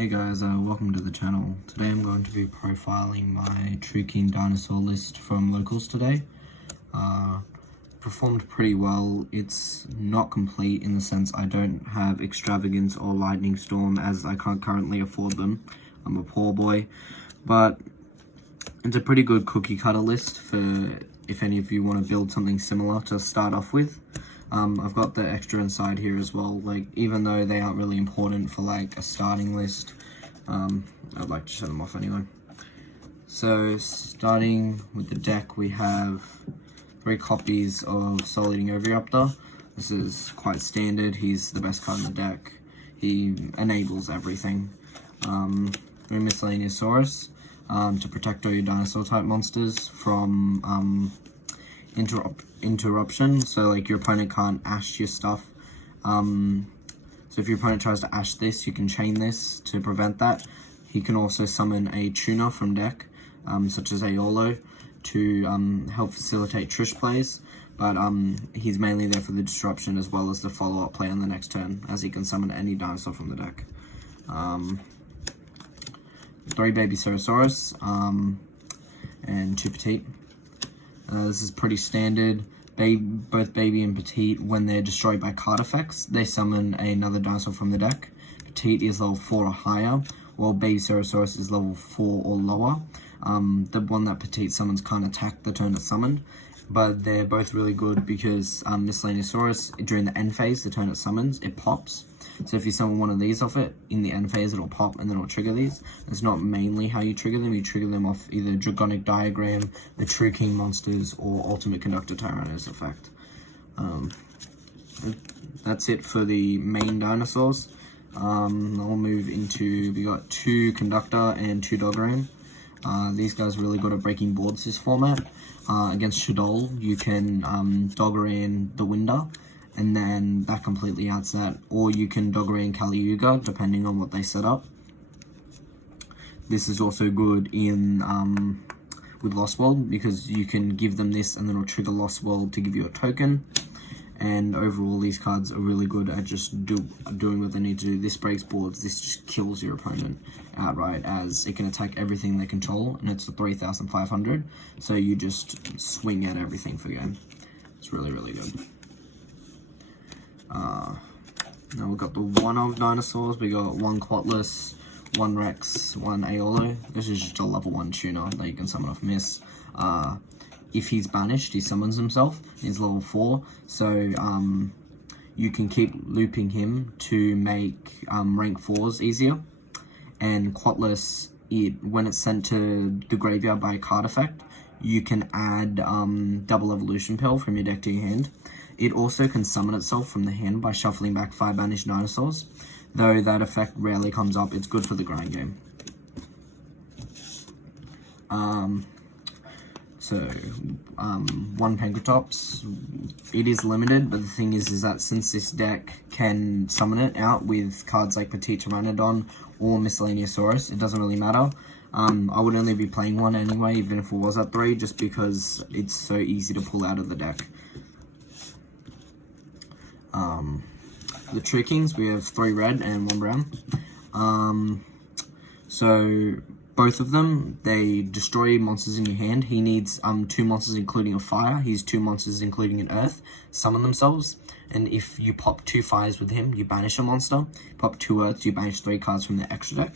Hey guys, welcome to the channel. Today I'm going to be profiling my True King dinosaur list from locals today. Performed pretty well. It's not complete in the sense I don't have Extravagance or Lightning Storm as I can't currently afford them. I'm a poor boy, but it's a pretty good cookie cutter list for if any of you want to build something similar to start off with. I've got the extra inside here as well, like even though they aren't really important for like a starting list, I'd like to show them off anyway. So starting with the deck, we have 3 copies of Soul Eating Oviraptor. This is quite standard. He's the best card in the deck. He enables everything. 3 Miscellaneousaurus to protect all your dinosaur type monsters from interruption, so like your opponent can't ash your stuff. So if your opponent tries to ash this, you can chain this to prevent that. He can also summon a tuner from deck, such as Aolo, to help facilitate Trish plays, but he's mainly there for the disruption as well as the follow-up play on the next turn, as he can summon any dinosaur from the deck. 3 Baby Ceratosaurus, and 2 Petite. This is pretty standard. Both Baby and Petite, when they're destroyed by card effects, they summon another dinosaur from the deck. Petite is level 4 or higher, while Baby Ceratosaurus is level 4 or lower. The one that Petite summons can't attack the turn it's summoned, but they're both really good because Miscellaneousaurus, during the end phase, the turn it summons, it pops. So if you summon one of these off it, in the end phase it'll pop and then it'll trigger these. It's not mainly how you trigger them off either Dragonic Diagram, the True King monsters, or Ultimate Conductor Tyrannos effect. That's it for the main dinosaurs. I'll move into, we got 2 Conductor and 2 Dogoran. These guys are really good at breaking boards this format. Against Shaddoll, you can Dogoran the Winder, and then that completely adds that, or you can Dogoran Kaliuga, depending on what they set up. This is also good in with Lost World, because you can give them this and then it'll trigger Lost World to give you a token. And overall, these cards are really good at just doing what they need to do. This breaks boards, this just kills your opponent outright, as it can attack everything they control, and it's 3,500, so you just swing at everything for the game. It's really, really good. Now we've got the one-of dinosaurs. We got 1 Quatless, 1 Rex, 1 Aolo. This is just a level 1 tuner that you can summon off Miss. If he's banished, he summons himself. He's level 4, so you can keep looping him to make rank 4s easier. And Quatless, when it's sent to the graveyard by a card effect, you can add double evolution pill from your deck to your hand. It also can summon itself from the hand by shuffling back 5 banished dinosaurs. Though that effect rarely comes up, it's good for the grind game. So 1 Pankratops. It is limited, but the thing is that since this deck can summon it out with cards like Petite Pteranodon or Miscellaneousaurus, it doesn't really matter. I would only be playing 1 anyway, even if it was at 3, just because it's so easy to pull out of the deck. The True Kings, we have 3 red and 1 brown. So both of them, they destroy monsters in your hand. He needs 2 monsters including a fire. He's 2 monsters including an earth. Summon themselves, and if you pop 2 fires with him, you banish a monster. Pop 2 earths, you banish 3 cards from the extra deck.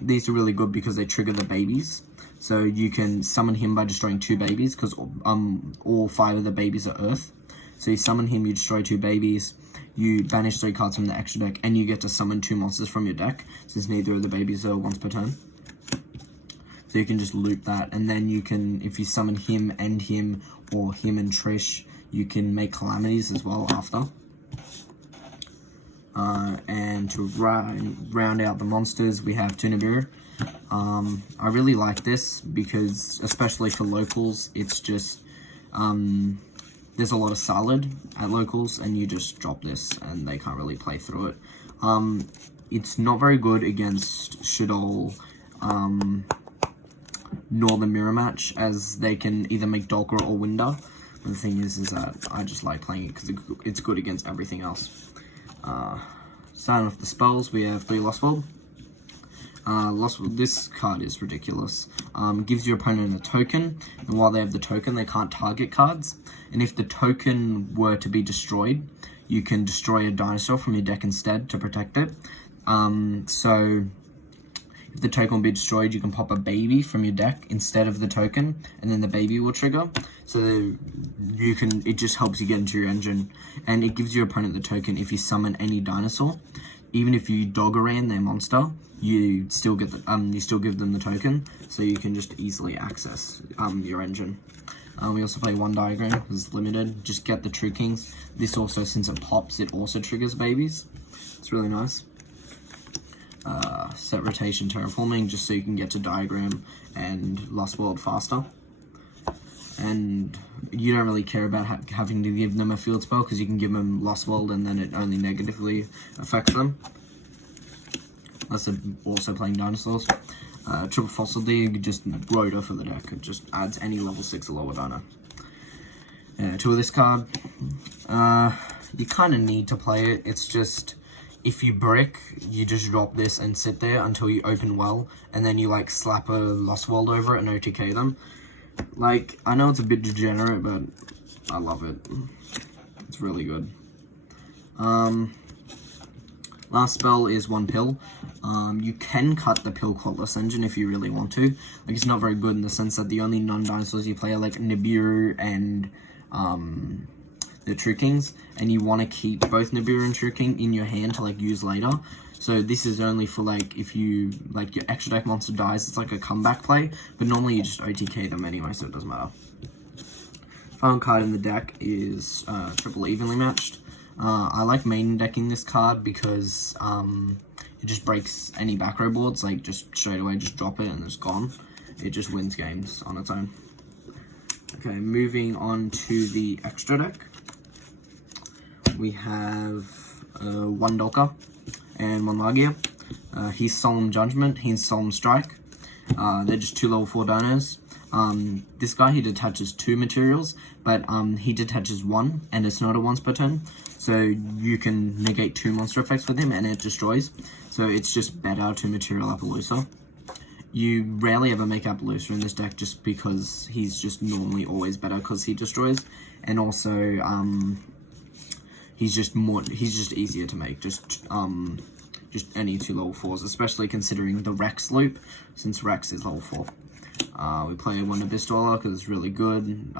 These are really good because they trigger the babies. So you can summon him by destroying 2 babies, because all 5 of the babies are earth. So you summon him, you destroy 2 babies, you banish 3 cards from the extra deck, and you get to summon 2 monsters from your deck, since neither of the babies are once per turn. So you can just loop that, and then you can, if you summon him and him, or him and Trish, you can make calamities as well after. And to round out the monsters, we have Tunabir. I really like this because, especially for locals, it's just there's a lot of solid at locals, and you just drop this and they can't really play through it. It's not very good against Shaddoll nor the Mirror Match, as they can either make Dolkra or Winder. But the thing is that I just like playing it because it's good against everything else. Starting off the spells, we have 3 Lost World. This card is ridiculous. Gives your opponent a token, and while they have the token, they can't target cards. And if the token were to be destroyed, you can destroy a dinosaur from your deck instead to protect it. So if the token will be destroyed, you can pop a baby from your deck instead of the token, and then the baby will trigger. So it just helps you get into your engine, and it gives your opponent the token if you summon any dinosaur. Even if you Dogoran their monster, you still get you still give them the token, so you can just easily access your engine. We also play 1 diagram because it's limited. Just get the True Kings. This also, since it pops, it also triggers babies. It's really nice. Set rotation terraforming, just so you can get to diagram and Lost World faster. And you don't really care about having to give them a field spell, because you can give them Lost World and then it only negatively affects them. Unless they're also playing dinosaurs. Triple Fossil Dig, just Rotor for the deck. It just adds any level 6 or lower dino. 2 of this card. You kind of need to play it. It's just, if you brick, you just drop this and sit there until you open well, and then you like slap a Lost World over it and OTK them. Like, I know it's a bit degenerate, but I love it. It's really good. Last spell is 1 pill. You can cut the Pill Cutlass engine if you really want to. Like, it's not very good in the sense that the only non-dinosaurs you play are like Nibiru and the True Kings, and you want to keep both Nibiru and True King in your hand to like use later. So this is only for like if you like your extra deck monster dies, it's like a comeback play, but normally you just OTK them anyway, so it doesn't matter. Final card in the deck is Triple Evenly Matched. I like main decking this card because it just breaks any back row boards, like just straight away just drop it and it's gone. It just wins games on its own. Okay, moving on to the extra deck. We have 1 Dolka and 1 Lagia. He's Solemn Judgment, he's Solemn Strike. They're just 2 level 4 dinos. This guy, he detaches 2 materials, but he detaches 1, and it's not a once per turn. So you can negate 2 monster effects with him, and it destroys. So it's just better to material Appaloosa. You rarely ever make Appaloosa in this deck just because he's just normally always better because he destroys. And also, he's just easier to make. Just any 2 level 4s, especially considering the Rex loop, since Rex is level 4. We play 1 Abyss Dweller because it's really good.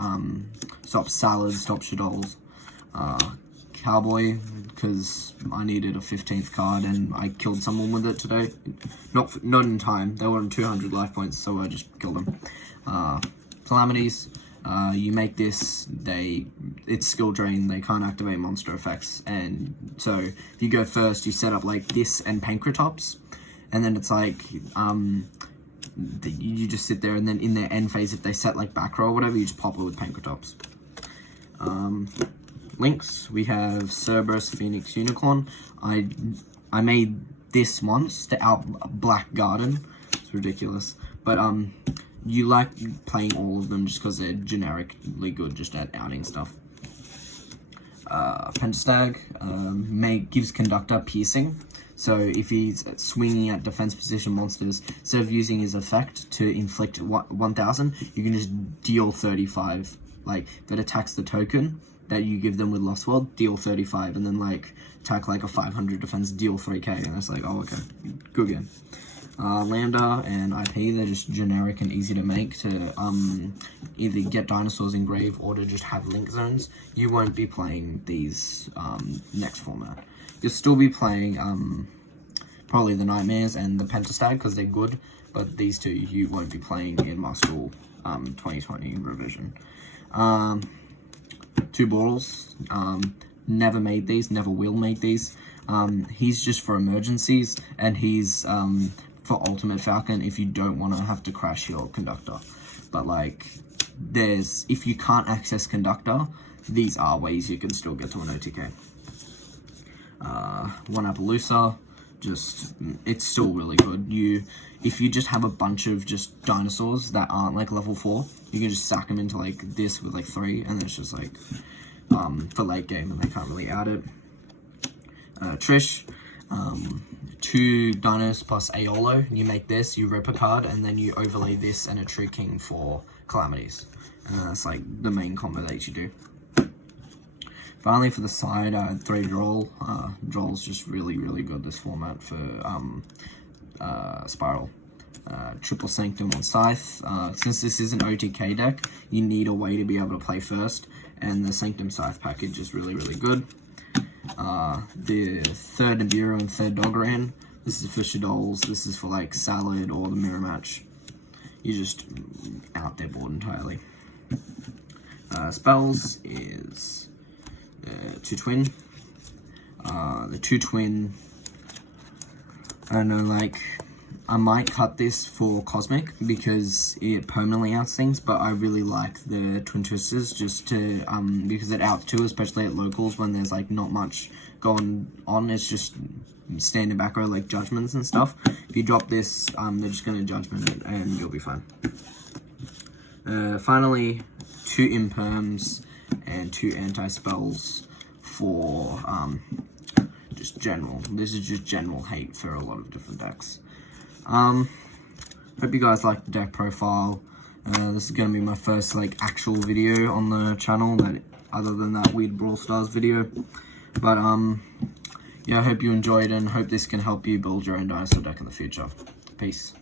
Stops Salads, stops your dolls. Cowboy, because I needed a 15th card and I killed someone with it today. Not in time. They were on 200 life points, so I just killed them. Calamities. You make this, it's skill drain, they can't activate monster effects, and so if you go first, you set up like this and Pancratops, and then it's like, you just sit there, and then in their end phase, if they set like back row or whatever, you just pop it with Pancratops. Links, we have Cerberus, Phoenix, Unicorn. I made this once to out Black Garden. It's ridiculous, but you like playing all of them just because they're generically good just at outing stuff. Pentastag gives Conductor Piercing. So if he's swinging at defense position monsters, instead of using his effect to inflict 1,000, you can just deal 35. Like, if it attacks the token that you give them with Lost World, deal 35, and then like attack like a 500 defense, deal 3k, and it's like, oh, okay, good game. Lambda and IP, they're just generic and easy to make to either get dinosaurs in grave or to just have link zones. You won't be playing these next format. You'll still be playing probably the Nightmares and the Pentastag because they're good, but these 2 you won't be playing in Muscle 2020 revision. 2 Borals, never made these, never will make these. He's just for emergencies, and he's for Ultimate Falcon if you don't want to have to crash your Conductor. But like, if you can't access Conductor, these are ways you can still get to an OTK. 1 Appaloosa, it's still really good. If you just have a bunch of just dinosaurs that aren't like level 4, you can just sack them into like this with like 3, and it's just like for late game, and they can't really add it. Trish, 2 Dinos plus Aolo. You make this, you rip a card, and then you overlay this and a True King for Calamities. That's like the main combo that you do. Finally, for the side, I had 3 Droll. Droll's just really, really good this format for Spiral. Triple Sanctum on Scythe. Since this is an OTK deck, you need a way to be able to play first, and the Sanctum Scythe package is really, really good. The 3rd Nibiru and 3rd Dogoran. This is for Shadows. This is for like Salad or the Mirror Match. You just out their board entirely. Spells is 2 Twin. The 2 Twin, I don't know, like, I might cut this for Cosmic because it permanently outs things, but I really like the Twin Twisters just to, because it outs too, especially at locals when there's like not much going on. It's just standing back row like Judgments and stuff. If you drop this, they're just going to Judgment it and you'll be fine. Finally, 2 Imperms and 2 Anti-Spells for just general. This is just general hate for a lot of different decks. Hope you guys like the deck profile. This is going to be my first like actual video on the channel, that other than that weird Brawl Stars video. But yeah, I hope you enjoyed and hope this can help you build your own dinosaur deck in the future. Peace.